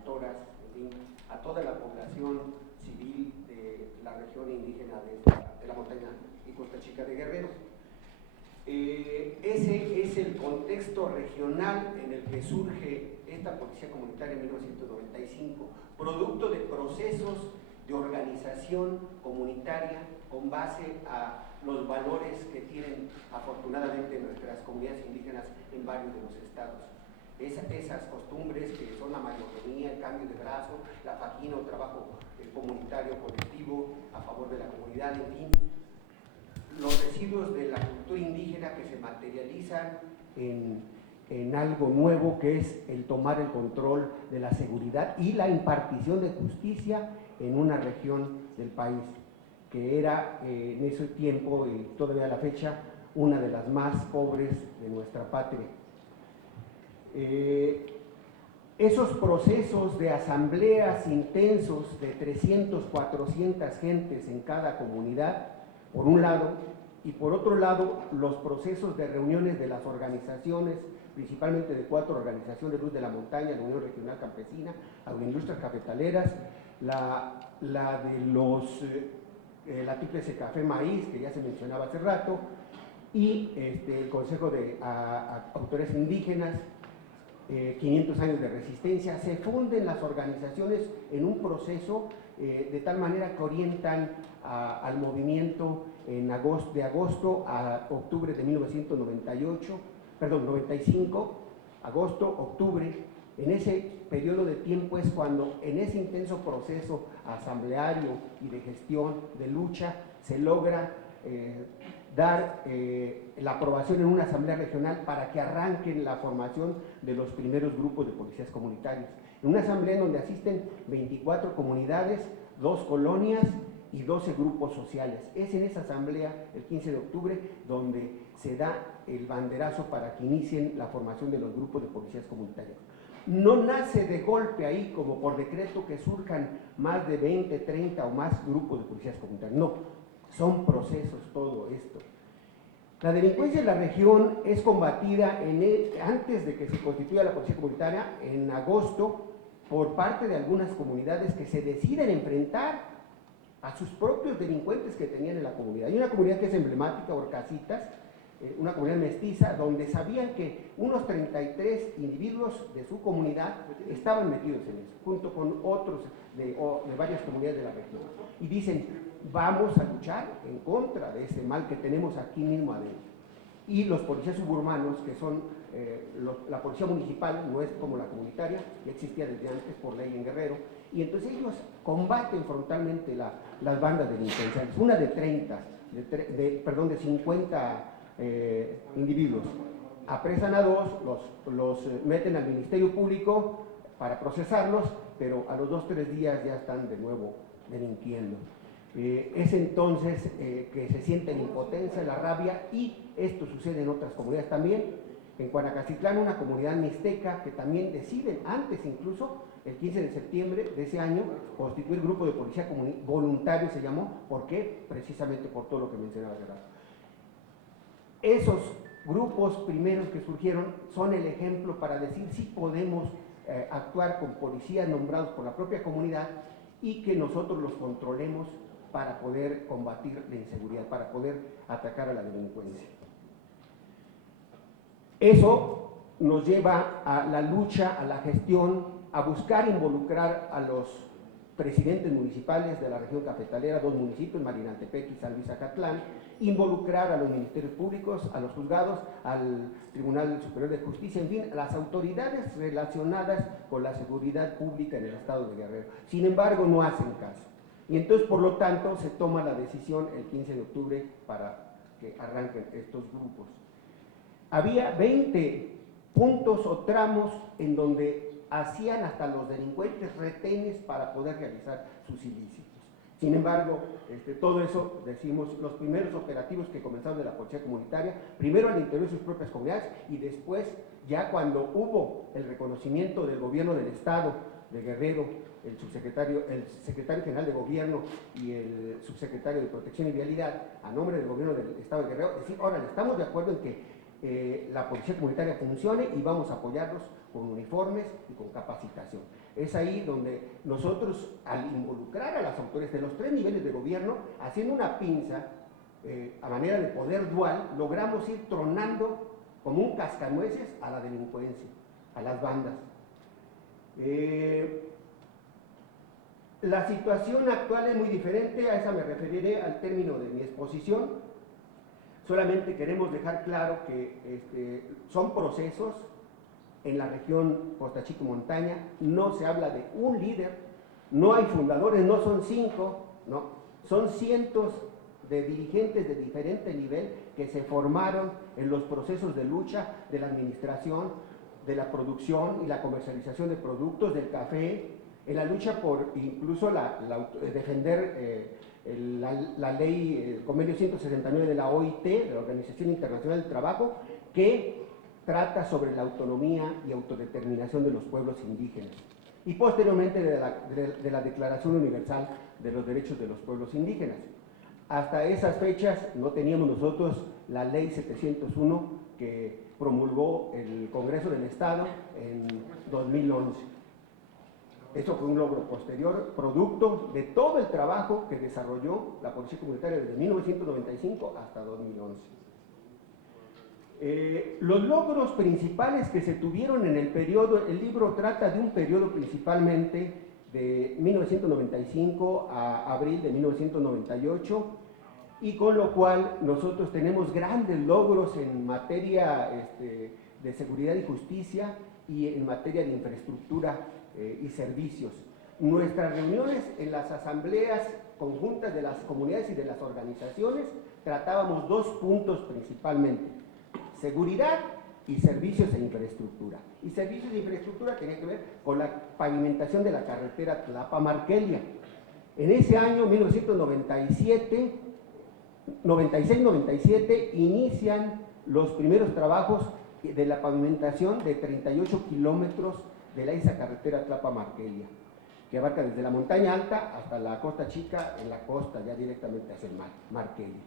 promotoras, en fin, a toda la población civil de la región indígena de la montaña y Costa Chica de Guerrero. Ese es el contexto regional en el que surge esta policía comunitaria en 1995, producto de procesos de organización comunitaria con base a los valores que tienen afortunadamente nuestras comunidades indígenas en varios de los estados. Esas costumbres que son la mayordomía, el cambio de brazo, la faquina o trabajo comunitario colectivo a favor de la comunidad, en fin, los residuos de la cultura indígena que se materializan en algo nuevo, que es el tomar el control de la seguridad y la impartición de justicia en una región del país, que era en ese tiempo y todavía a la fecha una de las más pobres de nuestra patria. Esos procesos de asambleas intensos de 300, 400 gentes en cada comunidad, por un lado, y por otro lado, los procesos de reuniones de las organizaciones, principalmente de 4 organizaciones de Luz de la Montaña, la Unión Regional Campesina, Agroindustrias Cafetaleras, la Tríplice Café Maíz, que ya se mencionaba hace rato, y el Consejo de Autores Indígenas, 500 años de resistencia. Se funden las organizaciones en un proceso de tal manera que orientan al movimiento de agosto a octubre de 95, agosto, octubre. En ese periodo de tiempo es cuando, en ese intenso proceso asambleario y de gestión, de lucha, se logra dar la aprobación en una asamblea regional para que arranquen la formación de los primeros grupos de policías comunitarios. En una asamblea en donde asisten 24 comunidades, 2 colonias y 12 grupos sociales. Es en esa asamblea, el 15 de octubre, donde se da el banderazo para que inicien la formación de los grupos de policías comunitarios. No nace de golpe ahí, como por decreto, que surjan más de 20, 30 o más grupos de policías comunitarios. No, son procesos todo esto. La delincuencia en la región es combatida antes de que se constituya la policía comunitaria, en agosto, por parte de algunas comunidades que se deciden enfrentar a sus propios delincuentes que tenían en la comunidad. Hay una comunidad que es emblemática, Orcasitas, una comunidad mestiza, donde sabían que unos 33 individuos de su comunidad estaban metidos en eso, junto con otros de varias comunidades de la región. Y dicen, vamos a luchar en contra de ese mal que tenemos aquí mismo adentro. Y los policías suburbanos, que son la policía municipal, no es como la comunitaria, ya existía desde antes por ley en Guerrero, y entonces ellos combaten frontalmente las bandas delincuenciales. Una de 50 individuos, apresan a 2, los meten al Ministerio Público para procesarlos, pero a los 2-3 días ya están de nuevo delinquiendo. Es entonces que se siente la impotencia, la rabia, y esto sucede en otras comunidades también. En Cuanacacitlán, una comunidad mixteca que también deciden, antes incluso, el 15 de septiembre de ese año, constituir el grupo de policía voluntario, se llamó. ¿Por qué? Precisamente por todo lo que mencionaba hace rato. Esos grupos primeros que surgieron son el ejemplo para decir si podemos actuar con policías nombrados por la propia comunidad y que nosotros los controlemos para poder combatir la inseguridad, para poder atacar a la delincuencia. Eso nos lleva a la lucha, a la gestión, a buscar involucrar a los presidentes municipales de la región cafetalera, 2 municipios, Marinaltepec y San Luis Acatlán, involucrar a los ministerios públicos, a los juzgados, al Tribunal Superior de Justicia, en fin, a las autoridades relacionadas con la seguridad pública en el estado de Guerrero. Sin embargo, no hacen caso. Y entonces, por lo tanto, se toma la decisión el 15 de octubre para que arranquen estos grupos. Había 20 puntos o tramos en donde hacían hasta los delincuentes retenes para poder realizar sus ilícitos. Sin embargo, todo eso, decimos, los primeros operativos que comenzaron de la policía comunitaria, primero al interior de sus propias comunidades y después, ya cuando hubo el reconocimiento del gobierno del estado de Guerrero, el secretario general de gobierno y el subsecretario de Protección y Vialidad, a nombre del gobierno del estado de Guerrero, decir, órale, estamos de acuerdo en que la policía comunitaria funcione y vamos a apoyarlos con uniformes y con capacitación. Es ahí donde nosotros, al involucrar a las autoridades de los 3 niveles de gobierno, haciendo una pinza, a manera de poder dual, logramos ir tronando como un cascanueces a la delincuencia, a las bandas. La situación actual es muy diferente, a esa me referiré al término de mi exposición. Solamente queremos dejar claro que son procesos en la región Costa Chica Montaña, no se habla de un líder, no hay fundadores, no son 5, no, son cientos de dirigentes de diferente nivel que se formaron en los procesos de lucha de la administración, de la producción y la comercialización de productos del café, en la lucha por incluso defender la ley, el convenio 169 de la OIT, de la Organización Internacional del Trabajo, que trata sobre la autonomía y autodeterminación de los pueblos indígenas, y posteriormente de la Declaración Universal de los Derechos de los Pueblos Indígenas. Hasta esas fechas no teníamos nosotros la ley 701 que promulgó el Congreso del Estado en 2011. Eso fue un logro posterior, producto de todo el trabajo que desarrolló la Policía Comunitaria desde 1995 hasta 2011. Los logros principales que se tuvieron en el periodo, el libro trata de un periodo principalmente de 1995 a abril de 1998, y con lo cual nosotros tenemos grandes logros en materia de seguridad y justicia y en materia de infraestructura y servicios. Nuestras reuniones en las asambleas conjuntas de las comunidades y de las organizaciones tratábamos 2 puntos principalmente: seguridad y servicios e infraestructura. Y servicios e infraestructura tenía que ver con la pavimentación de la carretera Tlapa-Marquelia. En ese año, 96-97, inician los primeros trabajos de la pavimentación de 38 kilómetros de esa carretera Tlapa-Marquelia, que abarca desde la montaña alta hasta la Costa Chica, en la costa, ya directamente hacia el mar, Marquelia.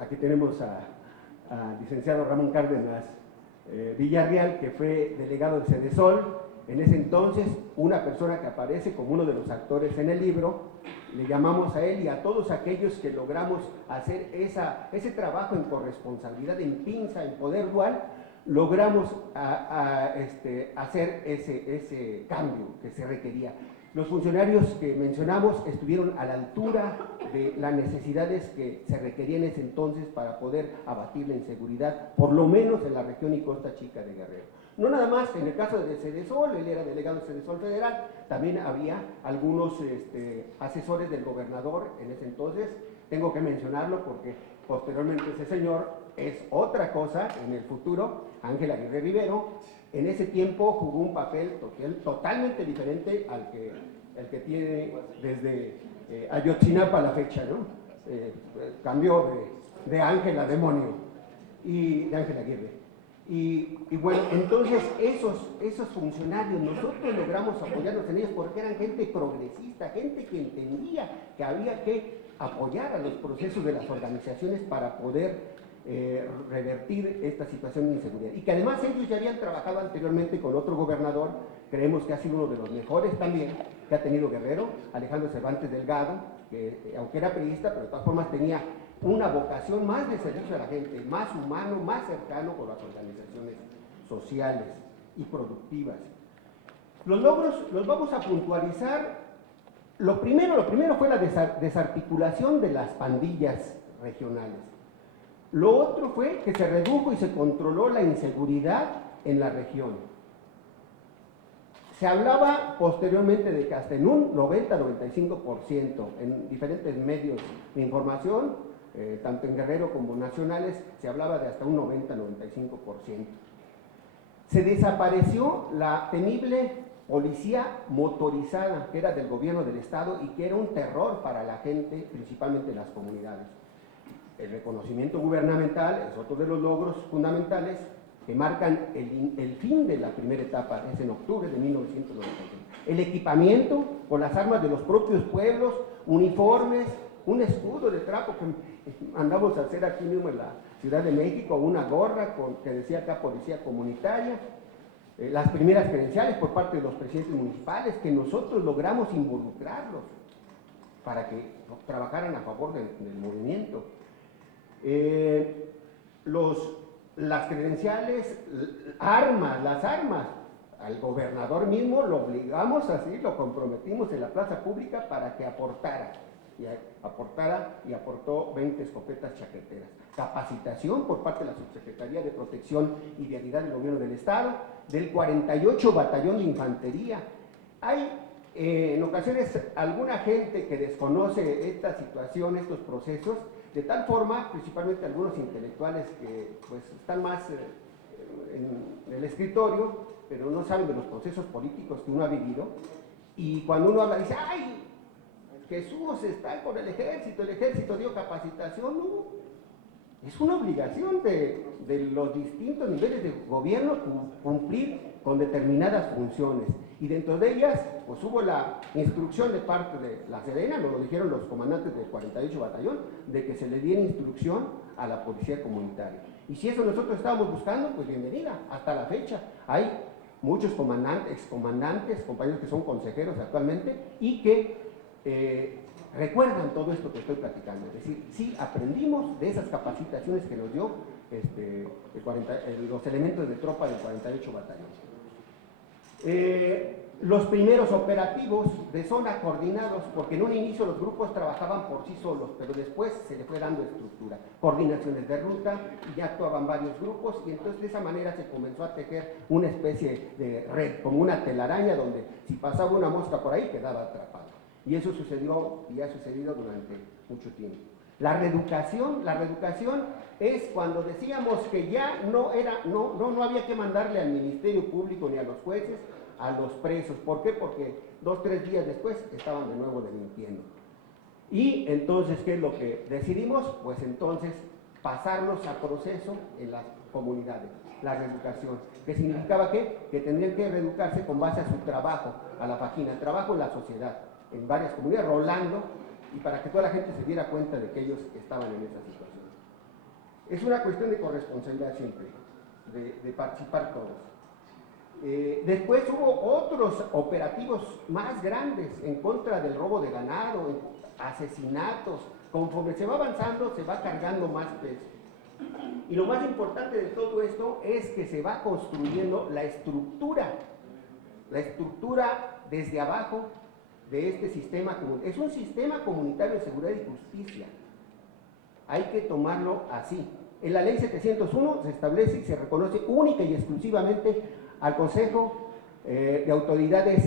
Aquí tenemos al licenciado Ramón Cárdenas Villarreal, que fue delegado del Cedesol, en ese entonces, una persona que aparece como uno de los actores en el libro. Le llamamos a él y a todos aquellos que logramos hacer ese trabajo en corresponsabilidad, en pinza, en poder dual, logramos hacer ese cambio que se requería. Los funcionarios que mencionamos estuvieron a la altura de las necesidades que se requerían en ese entonces para poder abatir la inseguridad, por lo menos en la región y Costa Chica de Guerrero. No nada más en el caso de Cedesol, él era delegado de Cedesol Federal, también había algunos asesores del gobernador en ese entonces. Tengo que mencionarlo porque posteriormente ese señor es otra cosa en el futuro, Ángel Aguirre Rivero. En ese tiempo jugó un papel totalmente diferente al que tiene desde Ayotzinapa a la fecha, ¿no? Cambió de Ángel a demonio, y de Ángel Aguirre. Y bueno, entonces esos funcionarios, nosotros logramos apoyarnos en ellos porque eran gente progresista, gente que entendía que había que apoyar a los procesos de las organizaciones para poder revertir esta situación de inseguridad. Y que además ellos ya habían trabajado anteriormente con otro gobernador, creemos que ha sido uno de los mejores también, que ha tenido Guerrero, Alejandro Cervantes Delgado, que aunque era priista, pero de todas formas tenía una vocación más de servicio a la gente, más humano, más cercano con las organizaciones sociales y productivas. Los logros los vamos a puntualizar. Lo primero fue la desarticulación de las pandillas regionales. Lo otro fue que se redujo y se controló la inseguridad en la región. Se hablaba posteriormente de que hasta en un 90-95% en diferentes medios de información, tanto en Guerrero como nacionales, se hablaba de hasta un 90-95%. Se desapareció la temible policía motorizada, que era del gobierno del Estado y que era un terror para la gente, principalmente las comunidades. El reconocimiento gubernamental es otro de los logros fundamentales que marcan el fin de la primera etapa, es en octubre de 1995. El equipamiento con las armas de los propios pueblos, uniformes, un escudo de trapo que mandamos a hacer aquí mismo en la Ciudad de México, una gorra que decía acá Policía Comunitaria, las primeras credenciales por parte de los presidentes municipales, que nosotros logramos involucrarlos para que trabajaran a favor del movimiento. Las credenciales, las armas, al gobernador mismo lo obligamos así, lo comprometimos en la plaza pública para que aportara, y aportó 20 escopetas chaqueteras. Capacitación por parte de la Subsecretaría de Protección y Vialidad del Gobierno del Estado, del 48 Batallón de Infantería. Hay en ocasiones alguna gente que desconoce esta situación, estos procesos, de tal forma, principalmente algunos intelectuales que pues están más en el escritorio, pero no saben de los procesos políticos que uno ha vivido, y cuando uno habla dice, ¡ay! Jesús está con el ejército dio capacitación. No, es una obligación de los distintos niveles de gobierno cumplir con determinadas funciones, y dentro de ellas pues hubo la instrucción de parte de la Sedena, nos lo dijeron los comandantes del 48 Batallón, de que se le diera instrucción a la policía comunitaria, y si eso nosotros estábamos buscando, pues bienvenida. Hasta la fecha hay muchos excomandantes, compañeros que son consejeros actualmente y que recuerdan todo esto que estoy platicando. Es decir, sí aprendimos de esas capacitaciones que nos dio los elementos de tropa del 48 Batallón. Los primeros operativos de zona coordinados, porque en un inicio los grupos trabajaban por sí solos, pero después se le fue dando estructura, coordinaciones de ruta, y ya actuaban varios grupos, y entonces de esa manera se comenzó a tejer una especie de red, como una telaraña, donde si pasaba una mosca por ahí quedaba atrapada. Y eso sucedió y ha sucedido durante mucho tiempo. La reeducación es cuando decíamos que ya no había que mandarle al Ministerio Público ni a los jueces a los presos. ¿Por qué? Porque 2 o 3 días después estaban de nuevo delinquiendo. Y entonces, ¿qué es lo que decidimos? Pues entonces pasarlos a proceso en las comunidades, la reeducación. ¿Qué significaba qué? Que tendrían que reeducarse con base a su trabajo, a la página, el trabajo en la sociedad, en varias comunidades, rolando, y para que toda la gente se diera cuenta de que ellos estaban en esa situación. Es una cuestión de corresponsabilidad siempre, de participar todos. Después hubo otros operativos más grandes en contra del robo de ganado, asesinatos. Conforme se va avanzando, se va cargando más peso. Y lo más importante de todo esto es que se va construyendo la estructura desde abajo de este sistema comunitario. Es un sistema comunitario de seguridad y justicia. Hay que tomarlo así. En la ley 701 se establece y se reconoce única y exclusivamente al Consejo de autoridades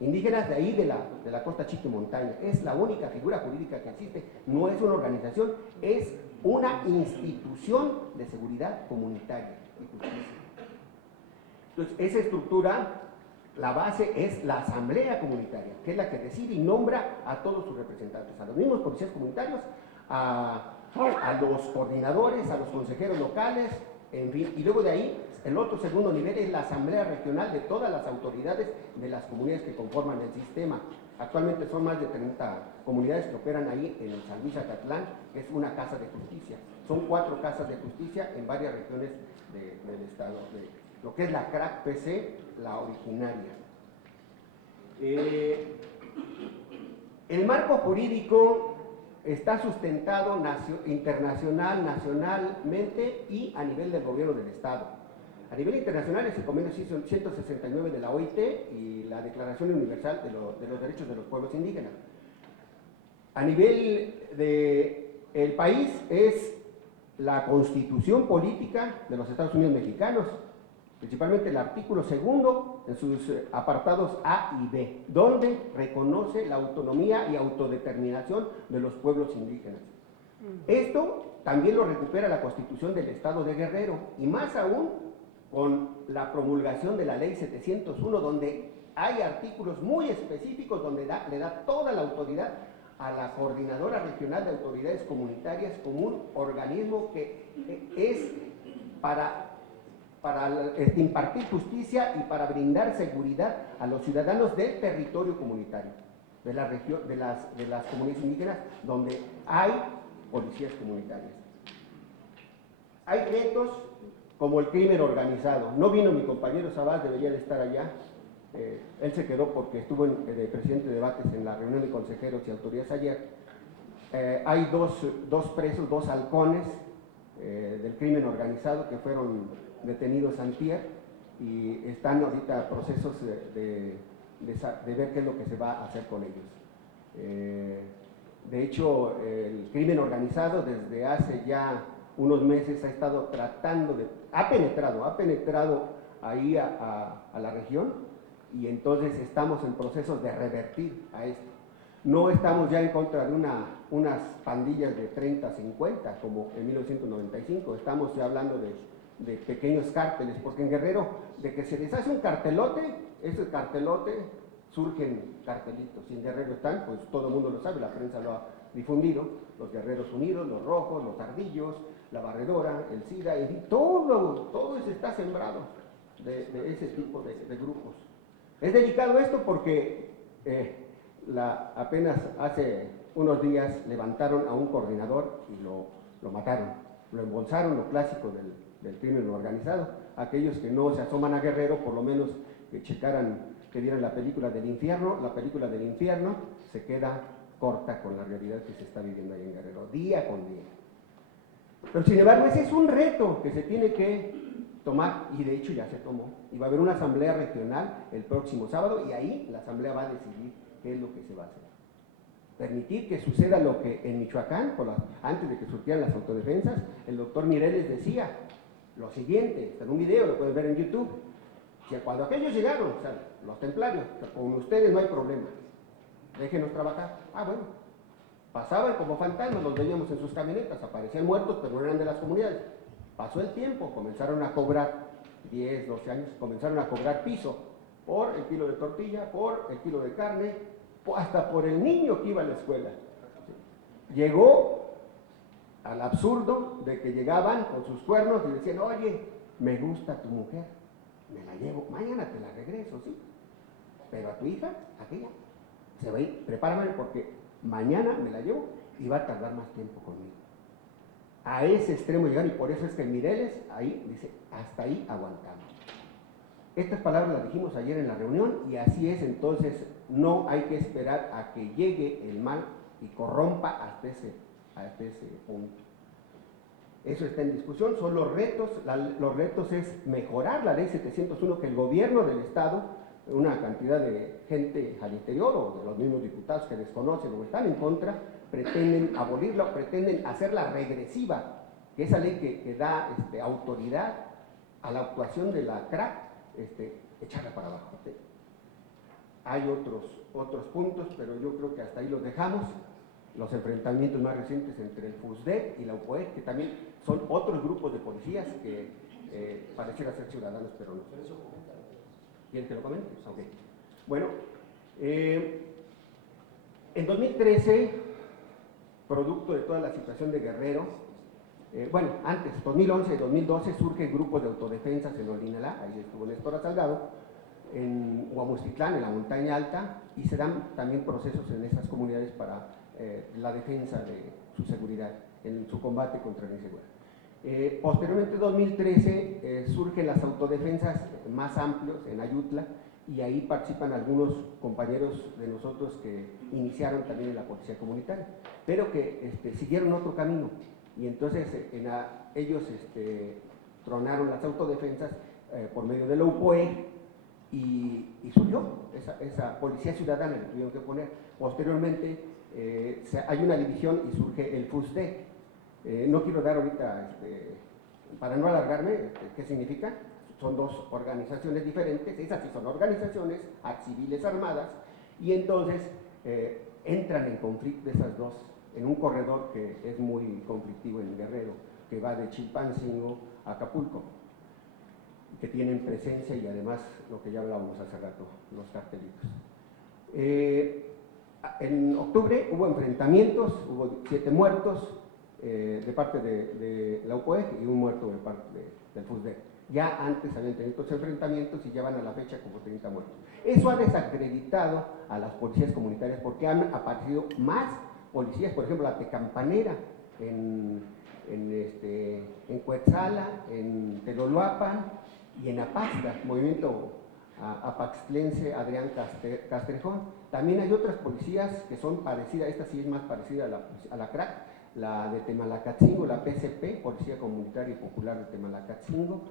indígenas de ahí, de la costa chiquimontaña. Es la única figura jurídica que existe. No es una organización, es una institución de seguridad comunitaria y justicia. Entonces, esa estructura, la base es la asamblea comunitaria, que es la que decide y nombra a todos sus representantes, a los mismos policías comunitarios, a los coordinadores, a los consejeros locales, en fin. Y luego de ahí, el otro segundo nivel es la asamblea regional de todas las autoridades de las comunidades que conforman el sistema. Actualmente son más de 30 comunidades que operan ahí en el San Luis Acatlán, que es una casa de justicia. Son 4 casas de justicia en varias regiones del estado, de lo que es la CRAC PC, la originaria. El marco jurídico está sustentado internacional, nacionalmente y a nivel del gobierno del Estado. A nivel internacional es el convenio 169 de la OIT y la Declaración Universal de los Derechos de los Pueblos Indígenas. A nivel del país es la Constitución Política de los Estados Unidos Mexicanos, principalmente el artículo 2 en sus apartados A y B, donde reconoce la autonomía y autodeterminación de los pueblos indígenas. Esto también lo recupera la Constitución del Estado de Guerrero, y más aún con la promulgación de la Ley 701, donde hay artículos muy específicos donde le da toda la autoridad a la Coordinadora Regional de Autoridades Comunitarias como un organismo que es para impartir justicia y para brindar seguridad a los ciudadanos del territorio comunitario, de las comunidades indígenas donde hay policías comunitarias. Hay retos como el crimen organizado. No vino mi compañero Sabás, debería de estar allá. Él se quedó porque estuvo de presidente de debates en la reunión de consejeros y autoridades ayer. Hay dos presos, dos halcones del crimen organizado que fueron detenidos antier y están ahorita procesos de ver qué es lo que se va a hacer con ellos. De hecho, el crimen organizado desde hace ya unos meses ha estado tratando de, ha penetrado ahí a la región, y entonces estamos en procesos de revertir a esto. No estamos ya en contra de unas pandillas de 30, 50 como en 1995, estamos ya hablando de pequeños cárteles, porque en Guerrero, de que se les hace un cartelote, ese cartelote surgen cartelitos, y en Guerrero están, pues todo el mundo lo sabe, la prensa lo ha difundido, los Guerreros Unidos, los Rojos, los Ardillos, la Barredora, el SIDA, y todo eso está sembrado de ese tipo de grupos. Es delicado esto porque apenas hace unos días levantaron a un coordinador y lo mataron, lo embolsaron, lo clásico del crimen organizado. Aquellos que no se asoman a Guerrero, por lo menos que checaran, que vieran la película del infierno se queda corta con la realidad que se está viviendo ahí en Guerrero, día con día. Pero sin embargo, ese es un reto que se tiene que tomar, y de hecho ya se tomó, y va a haber una asamblea regional el próximo sábado, y ahí la asamblea va a decidir qué es lo que se va a hacer. Permitir que suceda lo que en Michoacán, antes de que surgieran las autodefensas, el doctor Mireles decía lo siguiente, está en un video, lo pueden ver en YouTube, que cuando aquellos llegaron, o sea, los templarios, con ustedes no hay problema, déjenos trabajar. Ah, bueno, pasaban como fantasmas, los veíamos en sus camionetas, aparecían muertos, pero no eran de las comunidades. Pasó el tiempo, comenzaron a cobrar, 10, 12 años, comenzaron a cobrar piso por el kilo de tortilla, por el kilo de carne, hasta por el niño que iba a la escuela. Llegó al absurdo de que llegaban con sus cuernos y decían, oye, me gusta tu mujer, me la llevo, mañana te la regreso, sí, pero a tu hija, aquella, se va a ir, prepárame porque mañana me la llevo y va a tardar más tiempo conmigo. A ese extremo llegaron, y por eso es que Mireles ahí dice, hasta ahí aguantamos. Estas palabras las dijimos ayer en la reunión, y así es. Entonces no hay que esperar a que llegue el mal y corrompa hasta ese punto. Eso está en discusión, son los retos. Los retos es mejorar la ley 701, que el gobierno del estado, una cantidad de gente al interior, o de los mismos diputados que desconocen o están en contra, pretenden abolirla, pretenden hacerla regresiva, que esa ley que da autoridad a la actuación de la CRAC, echarla para abajo. Hay otros puntos, pero yo creo que hasta ahí los dejamos. Los enfrentamientos más recientes entre el FUSDEP y la UPOE, que también son otros grupos de policías que pareciera ser ciudadanos, pero no. ¿Quieren que lo comente? Okay. Bueno, en 2013, producto de toda la situación de Guerrero, antes, 2011 y 2012, surgen grupos de autodefensas en Olinalá, ahí estuvo Néstor Salgado, en Huamustitlán, en la montaña alta, y se dan también procesos en esas comunidades para la defensa de su seguridad, en su combate contra la inseguridad. Posteriormente, en 2013, surgen las autodefensas más amplios en Ayutla, y ahí participan algunos compañeros de nosotros que iniciaron también en la policía comunitaria, pero que siguieron otro camino, y entonces ellos tronaron las autodefensas por medio de la UPOE, y surgió esa policía ciudadana, que tuvieron que poner. Posteriormente hay una división y surge el FUSDEC. No quiero dar ahorita, para no alargarme, qué significa. Son dos organizaciones diferentes, esas sí son organizaciones civiles armadas, y entonces entran en conflicto esas dos, en un corredor que es muy conflictivo en Guerrero, que va de Chilpancingo a Acapulco, que tienen presencia, y además lo que ya hablábamos hace rato, los cartelitos. En octubre hubo enfrentamientos, hubo 7 muertos de parte de la UPOE y un muerto de parte del FUSDEC. Ya antes habían tenido estos enfrentamientos y ya van a la fecha como 30 muertos. Eso ha desacreditado a las policías comunitarias, porque han aparecido más policías, por ejemplo la Tecampanera en en Cuetzala, en Teloloapan y en Apasca, movimiento apaxtlense Adrián Castrejón. También hay otras policías que son parecidas, esta sí es más parecida a la CRAC, la de Temalacatzingo, la PCP, Policía Comunitaria y Popular de Temalacatzingo,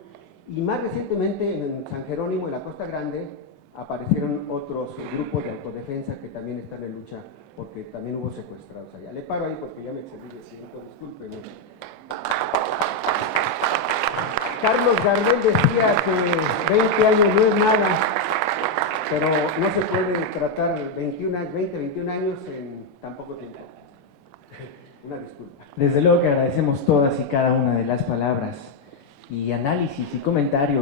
y más recientemente en San Jerónimo, en la Costa Grande, aparecieron otros grupos de autodefensa que también están en lucha, porque también hubo secuestrados allá. Le paro ahí porque ya me excedí de tiempo, discúlpenme. Carlos Gardel decía que 20 años no es nada, pero no se puede tratar 21 años en tan poco tiempo. Una disculpa. Desde luego que agradecemos todas y cada una de las palabras y análisis y comentarios